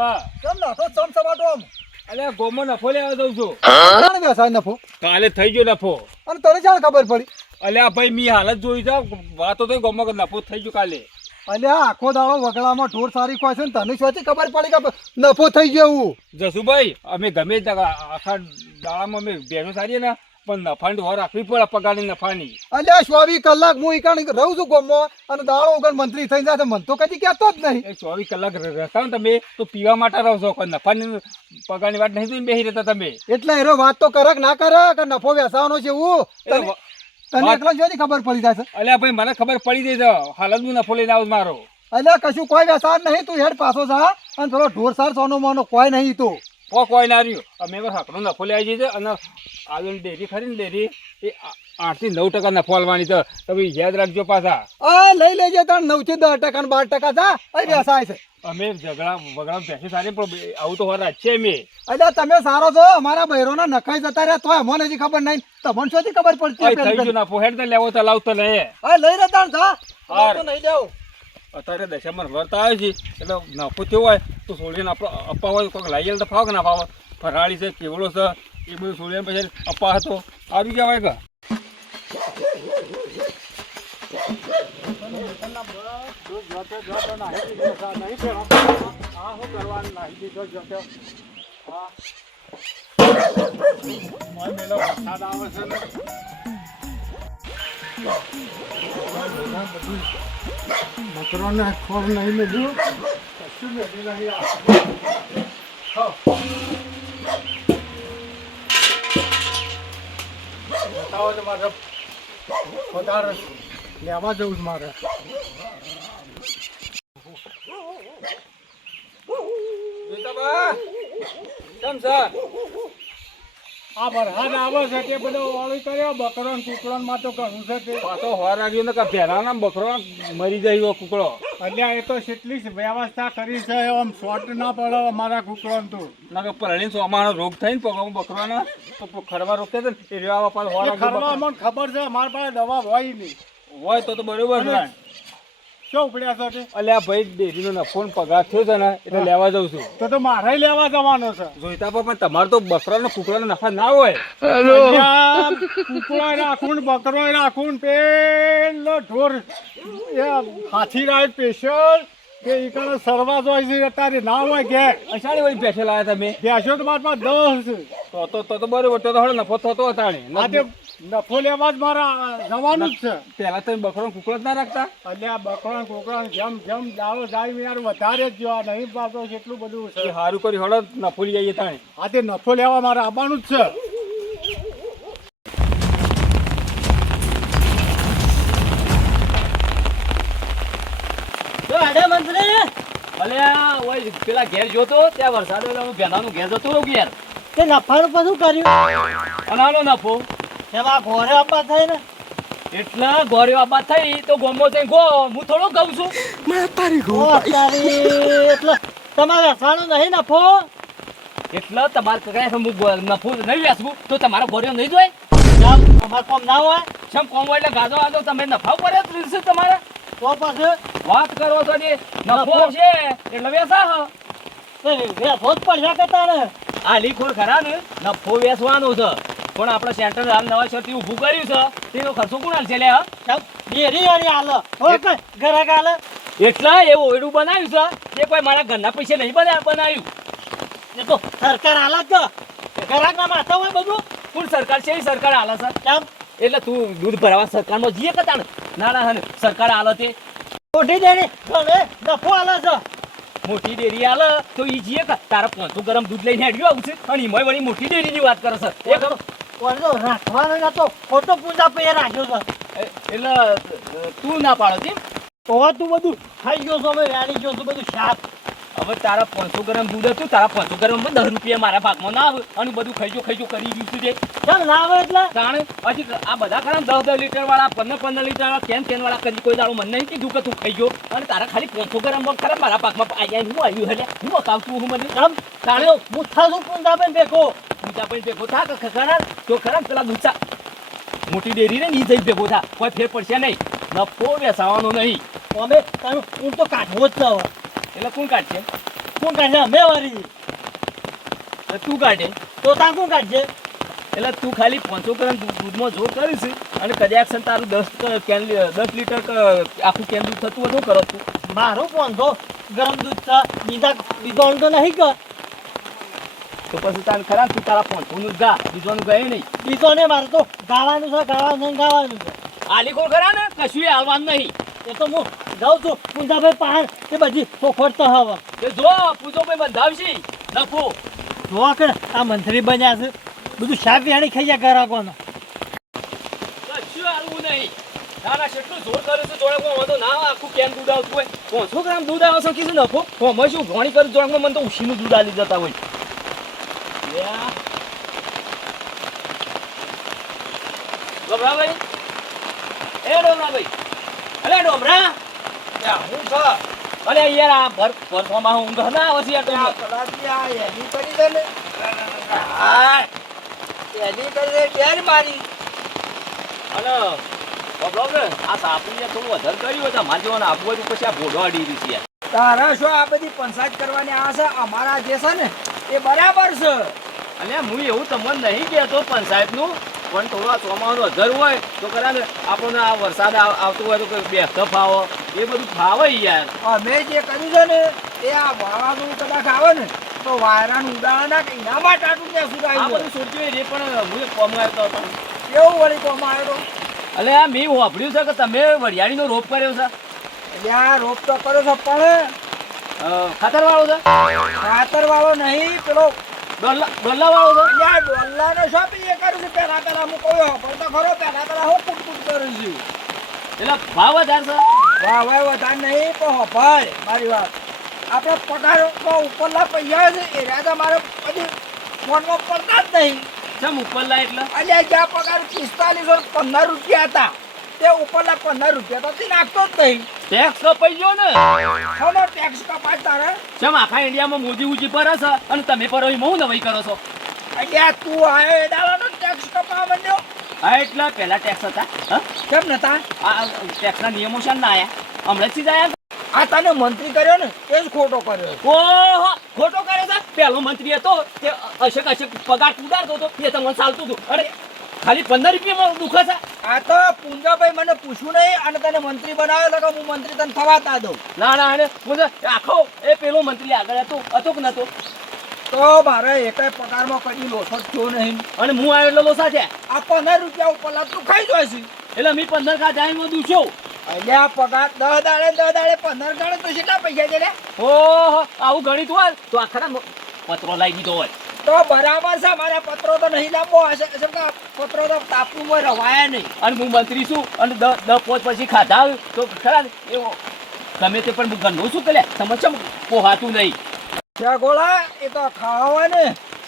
હા કેમ નાખો ચમ ચમાટો આમ અલ્યા ગોમો નફો લેવા દઉં છું કોણ બેસાય નફો કાલે થઈ ગયો નફો અને તને ચાલ ખબર પડી અલ્યા ભાઈ મી હાલત જોઈ છે વાતો તો ગોમો કે નફો થઈ ગયો કાલે અલ્યા આખો દાડો વગડામાં ઢોર સારી ખોય છે ને તને શું ખબર પડી કે નફો થઈ ગયો એવું જસુભાઈ અમે ગમે તે આખા દાડામાં અમે બેનો સારીએ ને પણ નફાની તો રાખવી પડે પગારની નફાની અલ્યા 24 કલાક હું ઈકાણી રહું છું ગોમમાં અને દાડો વગર મંત્રી થઈ જાય મન તો કદી કહેતો જ નહીં 24 કલાક રહેતા ને તમે તો પીવા માટે રહો છો કોઈ નફાની પગારની વાત નહીં બેસી રહેતા તમે એટલે એનો વાત તો કરે કે ના કરે કે નફો વેચાવાનો છે એવું તને એકલા જોઈ ખબર પડી જાય છે અલ્યા ભાઈ મને ખબર પડી ગઈ છે હાલત હું નફો લઈને આવું મારો અલ્યા કશું કોઈ વેચાણ નહીં તું હેડ પાછો જા અને પેલો ઢોર સાર સોનો મોનો કોઈ નહીં તું કોઈ ના રહ્યું અમે બસ આપણો નફો લઈ આવી છે અને આવીને ડેરી ખરી ને ડેરી એ 8 થી 9% નફો આલવાની છે તમે યાદ રાખજો પાછા આ લઈ લેજે તાર 9 થી 10% ને 12% જા અહીં વેચાય છે અમે ઝઘડા વગડા બેસી સારી પણ આવું તો હોરા છે મે અલ્યા તમે સારો છો અમારા બહેરોના નખાઈ જતા રહ્યા તોય અમને હજી ખબર નહીં તમને શોથી ખબર પડતી થઈ ગયો નફો હેડ તો લેવો તો લાવતો નહીં હા લઈ રે તાર જા તો નહીં લેવું અત્યારે દશામાં વર્તા આવે છે એટલે નફો થયો હોય તો સોળીને અપ્પા હોય કોઈક લાવી તો ફાવ કે ના ફાવ ફરાળી છે કેવડો છે એ બધું સોળીને પછી અપ્પા હતો આવી જવાય કે બકરોને ખોર નહીં મેળ્યું કશું મેળવી નહીં બતાવો તો મારે વધારે લેવા જવું છે મારે કેમ સર આ વરસાદ આવે છે તે બધો વાળી કર્યો બકરો ને કુકડો માં તો ઘણું છે તે પાછો હોર આવ્યો ને કે પહેલાના બકરો મરી જાય કુકડો અલ્યા એ તો કેટલી વ્યવસ્થા કરી છે આમ શોર્ટ ના પડે અમારા કુકડો તો ના કે પરણી સોમાનો રોગ થાય ને પગમાં બકરાના તો ખરવા રોકે છે ને એ રેવા પાછો હોર ખરવા મને ખબર છે મારા પાસે દવા હોય નહીં હોય તો બરોબર છે શું ઉપડ્યા છો તે અલ્યા ભાઈ ડેરીનો નફો ને પગાર થયો છે ને એટલે લેવા જાઉં છું તો મારે લેવા જવાનો છે જોઈતા પણ તમારે તો બકરા ને કુકડા નફા ના હોય કુકડો રાખું ને બકરો રાખું ને પેલો ઢોર હાથી રાય સ્પેશિયલ કે ઈકડે સરવા જોઈ છે અત્યારે ના હોય કે અષાઢી વળી બેઠે લાયા તમે બેસો તો મારા પાસે 10 છે તો બરોબર તો હવે નફો થતો હતાણે આજે નફો લેવા જ મારા જવાનું જ છે પહેલા તમે બકરો ને કુકડો જ ના રાખતા અલ્યા બકરો કુકડો જેમ જેમ દાવો જાય યાર વધારે જ જોવા નહીં પાછો કેટલું બધું છે એ સારું કરી હળદ નફો લઈ આવીએ તાણે આજે નફો લેવા મારે આવવાનું જ છે અલ્યા ઓય પેલા ઘેર જોતો ત્યાં વરસાદ એટલે હું ભેલાનું ઘેર જતો રહું ઘેર તે નફાનું બધું કર્યું અનાનો નફો એમાં ઘોરે આપવા થાય ને એટલા ગોળીઓ આબાદ થઈ તો ગોમો થઈ ગો હું થોડો કહું છું એટલે તમારે સાણું નહીં નફો એટલે તમારે કઈ નફો નહીં વેચવું તો તમારો ગોળીઓ નહીં જોય અમારે કોમ ના હોય શમ કોમ હોય એટલે ગાજો આજો તમે નફા ઉપર જ રહેશે તમારે તો પછી વાત કરો તો નફો છે એટલે વેચા વેચવો જ પડશે કે તારે આ લીખોર ખરા ને નફો વેચવાનો છે પણ આપણે સેન્ટર હાલ નવા શરતી ઊભું કર્યું છે તેનો ખર્ચો કોણ હાલશે લે ડેરી વાળી હાલ ઓકે ઘરે હાલ એટલા એવું ઓયડું બનાવ્યું છે તે કોઈ મારા ઘરના પૈસે નહીં બનાવ્યું એ તો સરકાર હાલ જ ઘરાક ના માથા હોય બધું કોણ સરકાર છે એ સરકાર હાલે છે કેમ એટલે તું દૂધ ભરાવા સરકારમાં જઈએ કે તાણ ના ના હને સરકાર હાલે તે મોટી ડેરી ઘરે નફો હાલ છે મોટી ડેરી હાલે તો ઈ જીએ કે તારા 500 ગરમ દૂધ લઈને હેડ્યો આવું છે અને ઈમાં વળી મોટી ડેરીની વાત કરે છે એક રાખવાનો તો ફોટો પૂજા પે રાખ્યો છે એટલે તું ના પાડો છે તો તું બધું ખાઈ ગયો છો રાણી ગયો છું બધું શાક હવે તારા 500 ગરમ દૂધ હતું તારા 500 ગરમ 10 રૂપિયા મારા ભાગમાં ના આવે અને બધું ખાઈજો કરી ગયું છે તે ચાલ ના આવે એટલે જાણે હજી આ બધા ખરા 10 લીટર વાળા 15 લીટર વાળા કેન વાળા કરી કોઈ દાડો મને નહીં કીધું કે તું ખાઈ ગયો અને તારા ખાલી 500 ગરમ ખરા મારા ભાગમાં આયા હું આવ્યું એટલે હું બતાવતું હું મને આમ તાણે મુઠ્ઠા શું પૂંજાબેન ભેગો પૂંજાબેન ભેગો થા કે ખરા તો ખરા પેલા દૂધા મોટી ડેરી ને ની જઈ ભેગો થા કોઈ ફેર પડશે નહીં નફો વેચાવાનો નહીં અમે તારું ઊંટ તો કાઢવો જ છે એટલે કોણ કાઢશે કોણ કાઢે અમે વારી તું કાઢે તો તા કોણ કાઢશે એટલે તું ખાલી 500 ગ્રામ દૂધમાં જોર કરીશ અને કદાચ છે ને તારું 10 લીટર આખું કેન દૂધ થતું હોય તો કરો તું મારો 500 ગરમ દૂધ છે બીજો તો નહીં કર તો પછી તારે ખરા તું તારા 500 નું ગા બીજોનું ગયે નહીં બીજો ને મારે તો ગાવાનું છે ગાવાનું છે આલી કોણ ખરા ને કશું હાલવાનું નહીં એ તો હું જાઉં છું પૂંજાભાઈ પહાડ એ બધી પોખોટ તો હવે એ જો પૂજો ભાઈ બંધાવશી નફો જોવા કે આ મંત્રી બન્યા છે બધું શાક વિહાણી ખાઈ ગયા ગ્રાહકોને કશું હાલવું નહીં ના કેટલું જોર કર્યું છે જોડે કોઈ વાંધો ના આખું કેન દૂધ આવતું હોય 500 ગ્રામ દૂધ આવે છે કીધું નફો હું શું ઘણી કરી જોડે મને તો ઉશીનું દૂધ આલી જતા હોય ડોમરાભાઈ એ ડોમરાભાઈ અરે ડોમરા હું છો અરે યાર આ ભરવામાં ઊંઘ ના આવે છે યાર તો એની કરી દે ને હા એની કરી દે ત્યારે મારી અને પ્રોબ્લેમ આ સાપુને થોડું વધારે કર્યું હોય તો મારે જેવાને આપવું હોય તો પછી આ ભોડો અડી રહી છે યાર તારા શું આ બધી પંચાયત કરવાની આ છે અમારા જે છે ને એ બરાબર છે અને હું એવું તમને નહીં કહેતો પંચાયતનું પણ થોડો ચોમાસાનો અધર હોય તો ખરા ને આપણને આ વરસાદ આવતો હોય તો કોઈ બેસતો ફાવો એ બધું ફાવે યાર અમે જે કર્યું છે ને એ આ વાવાઝોડું કદાચ આવે ને તો વાયરાનું ઉદાહરણ ના કઈ ના માટે આટલું ત્યાં આ સુધારી બધું સોચ્યું એ પણ હું એક કોમ આવ્યો હતો કેવું વળી કોમ આવ્યો એટલે આ મેં વાપર્યું છે કે તમે વરિયાળીનો રોપ કર્યો છે એટલે આ રોપ તો કર્યો છે પણ ખાતરવાળો છે ખાતર વાળો નહીં પેલો ડોલ્લાવાળો છે એટલે આ ડોલ્લાને શું એ કર્યું છે પેલા હું કહ્યું પણ તો ખરો પેલા હું કુટ કરું છું એટલે ભાવ વધારે છે વાહ વાહ વધારે નહીં પણ ભાઈ મારી વાત આપણે પગારમાં ઉપરના પૈસા છે એ રાજા મારે બધી ફોનમાં પડતા જ નહીં ચમ ઉપરલા એટલે એટલે જ્યાં પગાર 4515 રૂપિયા હતા તે ઉપરના 15 રૂપિયા તો નાખતો જ નહીં ટેક્સ કપાઈ ગયો ને કોનો ટેક્સ કપાય તારે ચમ આખા ઇન્ડિયામાં મોદી ઊંચી પર છે અને તમે પર હું નવાઈ કરો છો એટલે તું આયો એ દાડાનો ટેક્સ કપાવા માંડ્યો હા એટલે પહેલા ટેક્સ હતા હા કેમ નતા આ ટેક્સના નિયમો છે ના આયા હમણાં જ આયા આ તને મંત્રી કર્યો ને એ જ ખોટો કર્યો ઓહો ખોટો કરે છે પેલો મંત્રી હતો તે અશક પગાર ઉડાડતો હતો એ તમને ચાલતું હતું અરે ખાલી 15 રૂપિયામાં દુખે છે આ તો પૂંજાભાઈ મને પૂછ્યું નહીં અને તને મંત્રી બનાવ્યો તો હું મંત્રી તને થવાતા દઉં ના અને આખો એ પેલો મંત્રી આગળ હતો કે નતો તો મારે એકાય પગારમાં કદી લોસો થયો નહીં અને હું આવ્યો એટલે લોસા છે આ 15 રૂપિયા ઉપરલા તું ખાઈ જોઈશ એટલે મેં 15 ખાધા એમાં દુખ્યો એટલે આ પગાર 10 દાડે 15 દાડે તો કેટલા પૈસા છે લે ઓહો આવું ગણિત હોય તો આખરા પત્રો લાવી દીધો હોય તો બરાબર છે મારા પત્રો તો નહીં લાંબો હશે કેમ કે પત્રો તો તાપુમાં રવાયા નહીં અને હું મંત્રી છું અને 10 પોચ પછી ખાધા તો ખરા ને એવો ગમે તે પણ હું ગણું છું કે લે તમે ચમ પોહાતું નહીં ત્યાં ગોળા એ તો ખાવા ને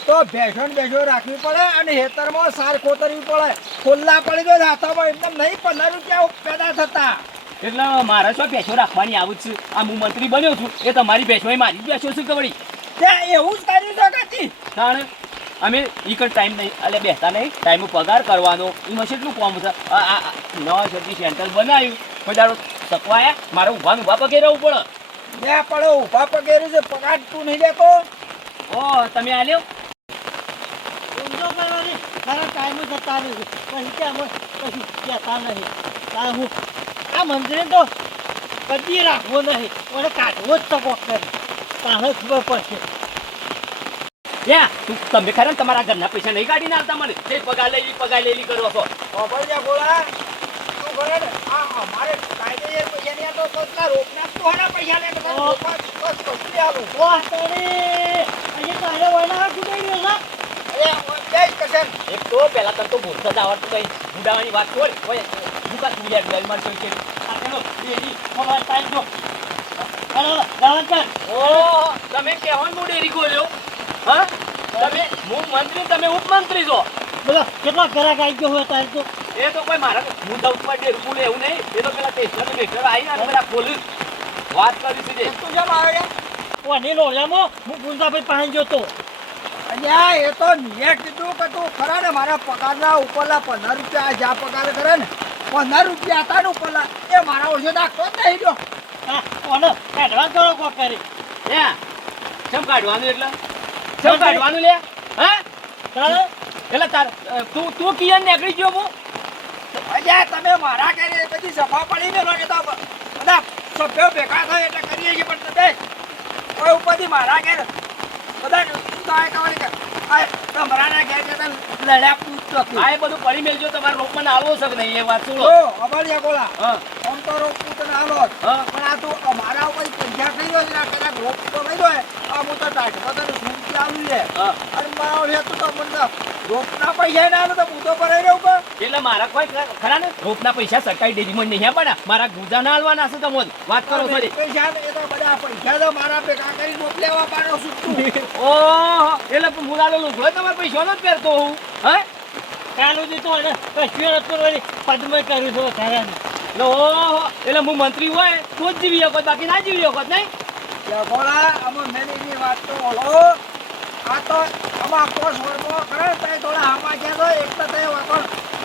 તો ભેંસો રાખવી પડે અને હેતરમાં સાર ખોતરવી પડે ખુલ્લા પડી ગયો હાથોમાં એકદમ નહીં 15 રૂપિયા પેદા થતા એટલે મારે શું ભેંસો રાખવાની આવું જ છે આ હું મંત્રી બન્યો છું એ તમારી ભેંસો મારી જ ભેંસો છે કવડી ત્યાં એવું જ કર્યું છે કાચી કારણ અમે ઈ કણ ટાઈમ નહીં એટલે બેસતા નહીં ટાઈમ પગાર કરવાનો એમાં કેટલું કામ છે આ નવા સબ્જી સેન્ટર બનાવ્યું કોઈ દાડો તકવાયા મારે ઊભા પગે રહેવું પડે ત્યાં પડે ઊભા પગેરું છે પગાર તું નહીં લેતો ઓ તમે આલ્યો ઊંધો કરવાની ખરા ટાઈમ જતા નહીં પછી કે અમે પછી કહેતા નહીં કારણ હું આ મંત્રી તો કદી રાખવો નહીં મને કાઢવો જ તકો કરે તારે ખબર પડશે યા તું તમે ખરા ને તમારા ઘરના પૈસા નહીં કાઢીને આવતા મને તે પગાર લેલી કરો છો ખબર છે ગોળા તું કરે ને આ અમારે કાયદેસર પૈસા નહીં તો કેટલા રોકના તો હના પૈસા લે તો રોકવા બસ કશું આલું વાહ તારે અહીંયા તારે વયના કુદાઈ ગયો છે અરે જય કસન એક તો પહેલા તને તો બોલતા જ આવડતું કઈ બુડાવાની વાત છોડ ઓય દુકા તું યાર ગાડી માર કોઈ કે આ પેલો એની ખબર ટાઈમ જો અરે ગાવા ચાલ ઓ તમે કેવન મોડેરી ખોલ્યો હા તમે હું મંત્રી તમે ઉપમંત્રી છો બોલો કેટલા ઘરાક આવી ગયો હોય તારે તો એ તો કોઈ મારા મુદ્દા ઉપર ડેરકુલ એવું નહીં એ તો પેલા ટેસ્ટર મેટર આવી અને પેલા ખોલી વાત કરી છે તું જેમ આવે કોની લોજામાં હું ગુંજાભાઈ પાસે ગયો તો અલ્યા એ તો નિયે કીધું કે તું ખરા ને મારા પગારના ઉપરલા 15 રૂપિયા જ્યાં પગાર કરે ને 15 રૂપિયા હતા ને ઉપરલા એ મારા ઓછો નાખતો જ નહીં રહ્યો હા કોને એડવાન્સ કરો કોક કરી ત્યાં કેમ કાઢવાનું એટલે કેમ કાઢવાનું લે હા તારે એટલે તું કિયન નીકળી ગયો હું અલ્યા તમે મારા કરી બધી સફા પડી ને રોકે તો બધા સભ્યો ભેગા થાય એટલે કરીએ છીએ પણ તમે કોઈ ઉપરથી મારા ઘેર બધા ઉતાય કવરી કર આ તમારાના ઘેર જતા લડ્યા પૂછતો આ એ બધું પડી મેલજો તમારે રોકમાં આલવો છે કે નહીં એ વાત શું ઓ અબળિયા ગોળા હા આમ તો રોપ પૂછતો ના આલો હા પણ આ તો અમારા ઉપર પંજા થઈ ગયો છે કદાચ રોપ તો નહીં દો આ હું તો ટાટ બધાનું સૂંચી આવી લે હા અને મારો રે તો મને રોપના પૈસા ના આલો તો હું તો ભરાઈ રહ્યો ઉપર એટલે મારા કોઈ ખરા ને રોપના પૈસા સરકારી ડેરીમાં નહીં આપવાના મારા ગુજા ના આલવાના છે તમને વાત કરો ફરી પૈસા એ તો બધા પૈસા તો મારા ભેગા કરી રોપ લેવા પાડો છું ઓહો એટલે મુલાલો લુગડો તમારે પૈસા ન પહેરતો હું હે કાલુજી તો એને કશું નતું વળી પદમય કર્યું છે તારાને ઓહો એટલે હું મંત્રી હોય તો જ જીવી શકો બાકી ના જીવી શકો નહીં જગોળા આમાં મેનેજની વાત તો ઓલો આ તો આમાં કોસ વર્ગો કરે તે થોડા આમાં ગયા તો એક તો તે વાપર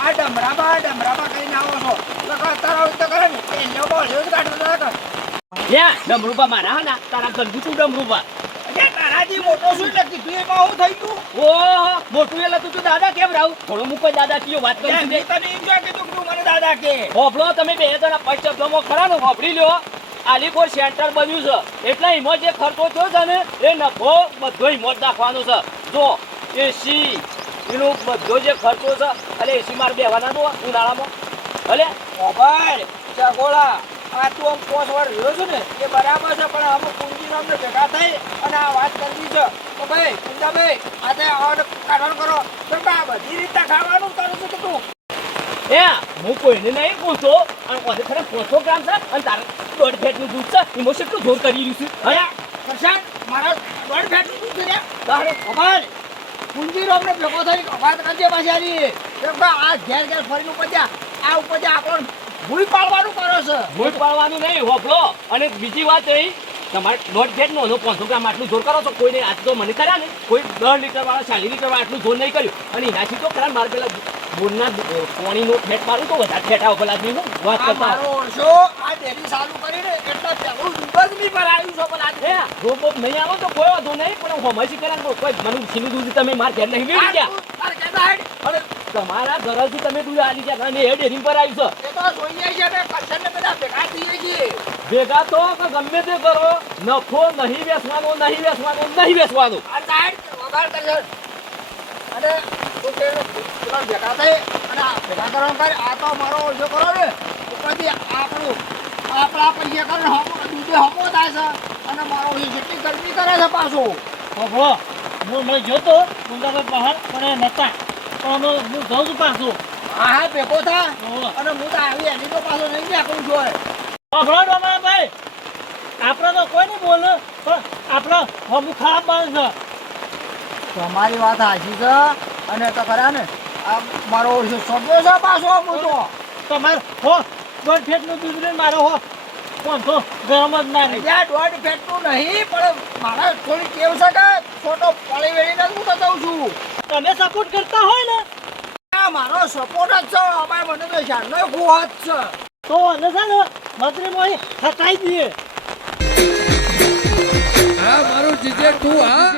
આ ડમરાબા કરીને આવો છો એટલે અત્યારે તો કરે ને એ લોકો જ કાઢતો હતા લ્યા ડમરૂપા મારા હા ના તારા ગંદુ તું ડમરૂપા અરે તારાજી મોટો શું એટલે કીધું એમાં હું થઈ ગયું ઓહો મોટું એટલે તું દાદા કેમ રાવ થોડો મૂકો દાદા કયો વાત કરી મેં તને એમ ક્યાં કીધું કે તું મને દાદા કે હોભળો તમે બે જણા પાંચ શબ્દોમાં ખરા ને હોભળી લ્યો આલીપોર સેન્ટર બન્યું છે એટલે એમાં જે ખર્ચો થયો છે ને એ નફો બધો એમાં જ નાખવાનો છે જો એસી એનો બધો જે ખર્ચો છે એટલે એસી મારે બેવાના દો ઉનાળામાં ભલે મોબાઈલ જગોળા આ તું આમ કોસ વાર રહ્યો છું ને એ બરાબર છે પણ અમુક પૂંજી અમને ભેગા થઈ અને આ વાત કરવી છે તો ભાઈ પૂંજાભાઈ આજે આવવાનું કાઢવાનું કરો તો આ બધી રીતે ખાવાનું કરું છું કે તું એ હું કોઈને નહીં પૂછતો અને કોને ખરે 500 ગ્રામ છે અને તારે 1.5 ફેટનું દૂધ છે એમાં કેટલું જોર કરી રહ્યું છે અરે પ્રશાંત મારા દોઢ ફેટનું દૂધ છે તારે મોબાઈલ પૂંજી અમને ભેગો થઈ વાત કરજે પાછારી કેમ કે આ ઘેર ઘેર ફરીને ઉપજ્યા આ ઉપજ્યા આપણને ભૂઈ પાડવાનું કરો છે ભૂલ પાડવાનું નહીં હોભળો અને બીજી વાત એ તમારે 1.5 ફેટનો 500 ગ્રામ આટલું જોર કરો છો કોઈને આજ તો મને કર્યા ને કોઈ 10 લીટર વાળા 40 લીટર વાળા આટલું જોર નહીં કર્યું અને એનાથી તો ખરા મારે પેલા બોરના પાણીનો ફેટ મારું તો વધારે ફેટ આવો પેલા હું વાત આ કરતા મારો ઓળશો આ ડેરી ચાલુ કરીને એટલે પહેલું દૂધ જ નહીં ભરાયું છે પણ હે રોપ બોપ નહીં આવો તો કોઈ વાંધો નહીં પણ હું હમણાં કર્યા કોઈ મને છીનું દૂધ તમે માર ઘેર નહીં વેડી ગયા અને તમારા ઘરથી તમે દૂધ આલી ગયા અને એ ડેરી પર આવ્યું છે એ તો જોઈએ છે ને કશન ને બધા ભેગા થઈએ છીએ ભેગા તો કે ગમે તે કરો નફો નહીં વેચવાનો નહીં વેચવાનો નહીં વેચવાનો આ સાઈડ વગાડ કરશે અને તું કે પેલા ભેગા થઈ અને આ ભેગા કરવાનું કરે આ તો મારો ઓછો કરો ને ઉપરથી આપણા પૈસા કરે દૂધે હમો થાય છે અને મારો ઓછો જેટલી ગરમી કરે છે પાછો ઓહો હું મેં જોતો કુંડાભાઈ બહાર પણ એ નતા પણ હું જાઉં છું પાછું હા ભેગો થા ઓહો. અને હું તો આવી એની તો પાછો નહીં નાખું જોઈએ અભરો ડોમાભાઈ આપણે તો કોઈ નહીં બોલે પણ આપણો હમું ખરાબ માણસ છે તમારી વાત સાચી છે અને તો ખરા ને આ મારો ઓછો સભ્યો છે પાછો હું તો તમારે હો 1.5 ફેટનું દૂધ લઈને મારો હો 500 ગરમ જ ના રહી ત્યાં દોઢ ફેટનું નહીં પણ મારા થોડી કેવું છે કે ફોટો પડી વેળીને હું તો દઉં છું તમે સપોર્ટ કરતા હોય ને આ મારો સપોર્ટ જ છે અમારે મને તો શાનનો ગુહાત છે તો અને છે ને મંત્રીમાં હટાઈ દઈએ હા મારું જીજે તું હા